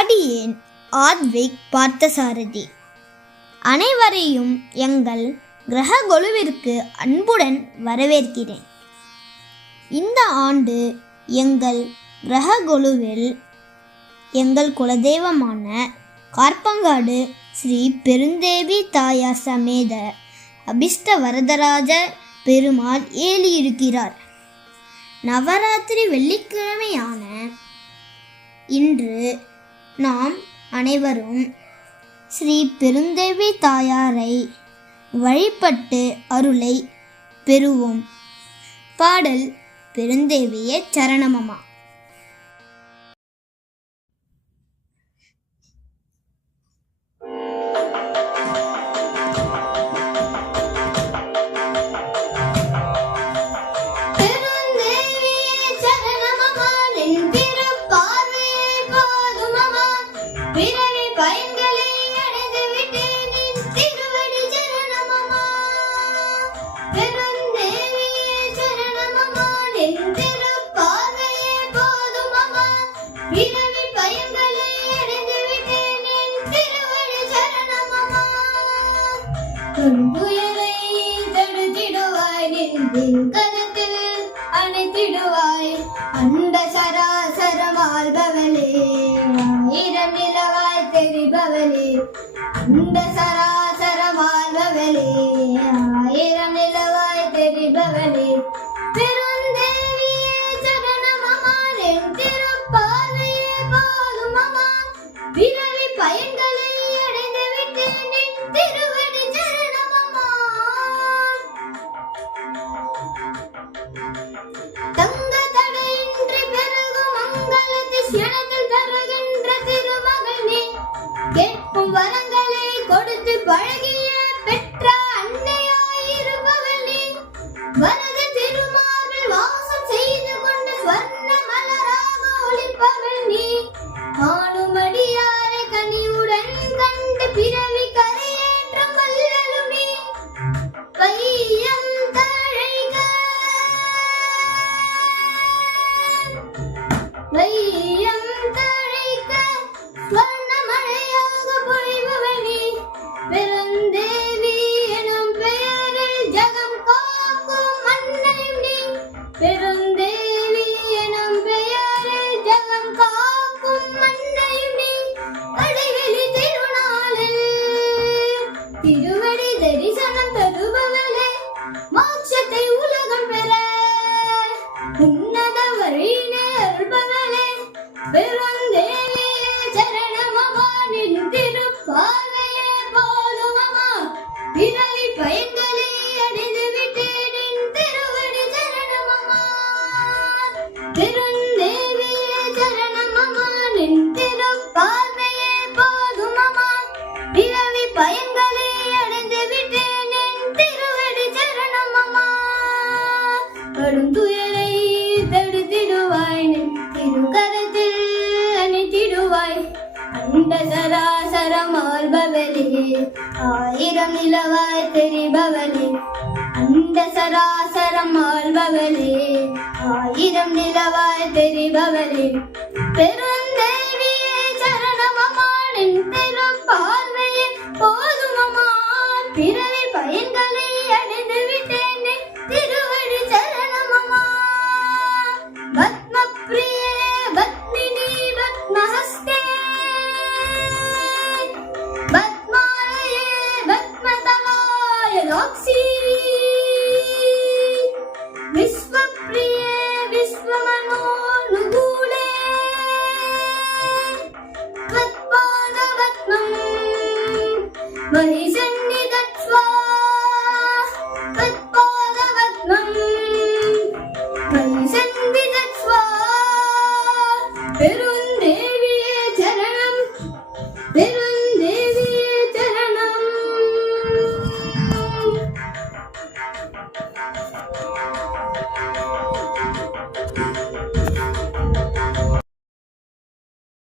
அடியேன் ஆத்விக் பார்த்தசாரதி. அனைவரையும் எங்கள் கிரக கொலுவிற்கு அன்புடன் வரவேற்கிறேன். இந்த ஆண்டு எங்கள் கிரக கொலுவில் எங்கள் குலதெய்வமான கார்பங்காடு ஸ்ரீ பெருந்தேவி தாயார் சமேத அபிஷ்ட வரதராஜ பெருமாள் ஏலியிருக்கிறார். நவராத்திரி வெள்ளிக்கிழமையான இன்று நாம் அனைவரும் ஸ்ரீ பெருந்தேவி தாயாரை வழிபட்டு அருளை பெறுவோம். பாடல் பெருந்தேவியே சரணமமா. துன்புயரை தடுத்திடுவாய், நின் கரத்தில் அணைத்திடுவாய். அண்ட சராசரமாள்பவளே, ஆயிரம் நிலவாய் தெரிபவளே. அண்ட சராசரமாள்பவளே, ஆயிரம் நிலவாய் தெரிபவளே. பெருந்தேவியே சரணமமா, நின் திருப்பார்வையே போதும் அம்மா. பிறவி பயன்களை அடைந்து விட்டேன், நின் திருவடி சரணமமா. தங்க தடையின்றி பெருகும் மங்களத்தை க்ஷணத்தில் தருகின்ற திருமகள் நீ. கேட்கும் வரங்களை கொடுத்து பழகிய பெற்ற அன்னையாயிருப்பவள் நீ. வரத திருமார்பில் வாசம் செய்து கொண்டு ஸ்வர்ண மலராக ஒளிப்பவள் நீ. ஆணுமடியாரை கனிவுடன் கண்டு பிறவி கரையேற்றம் வல்லலும் நீ. வையம் தழைக, வையம் தழைக்க ஸ்வர்ண மழையாக பொழிபவள் நீ. பெருந்தேவி எனும் பெயரில் ஜகம் காக்கும் அன்னை நீ. பெருந்தேவி எனும் பெயரில் ஜகம் காக்கும் அன்னை நீ. கடைவெளி திருநாளில் திருவடி தரிசனம் தருபவளே, மோட்சத்தை உலகம் பெற உன்னத வழியினை அருள்பவளே. பெருந்தேவியே சரணமமா, நின் திருப்பார்வையே போதும் அம்மா. பிறவி பயன்களை அடைந்து விட்டேன், நின் திருவடி சரணமமா. பெருந்தேவியே சரணமமா, நின் திருப்பார்வையே போதும் அம்மா. பிறவி பயன்களை அடைந்து விட்டேன், நின் திருவடி சரணமமா. கடும் துயரை தடுத்திடுவாய், நின் திருக்கரத்தில் அணைத்திடுவாய். அண்ட சராசரம் ஆள்பவளே, ஆயிரம் நிலவாய் தெரிபவளே. அண்ட சராசரம் ஆள்பவளே, ஆயிரம் நிலவாய் தெரிபவளே. பெருந்தேவியே சரணமமா, நின் திருப்பார்வையே போதும் அம்மா. பிறவி பயன்களை அடைந்து விட்டேன், நின் திருவடி சரணமமா. பத்மப்ரியே பத்மினி பத்மஹஸ்தே, பத்மாலயே பத்மதலாய லாக்ஷி. விஸ்வ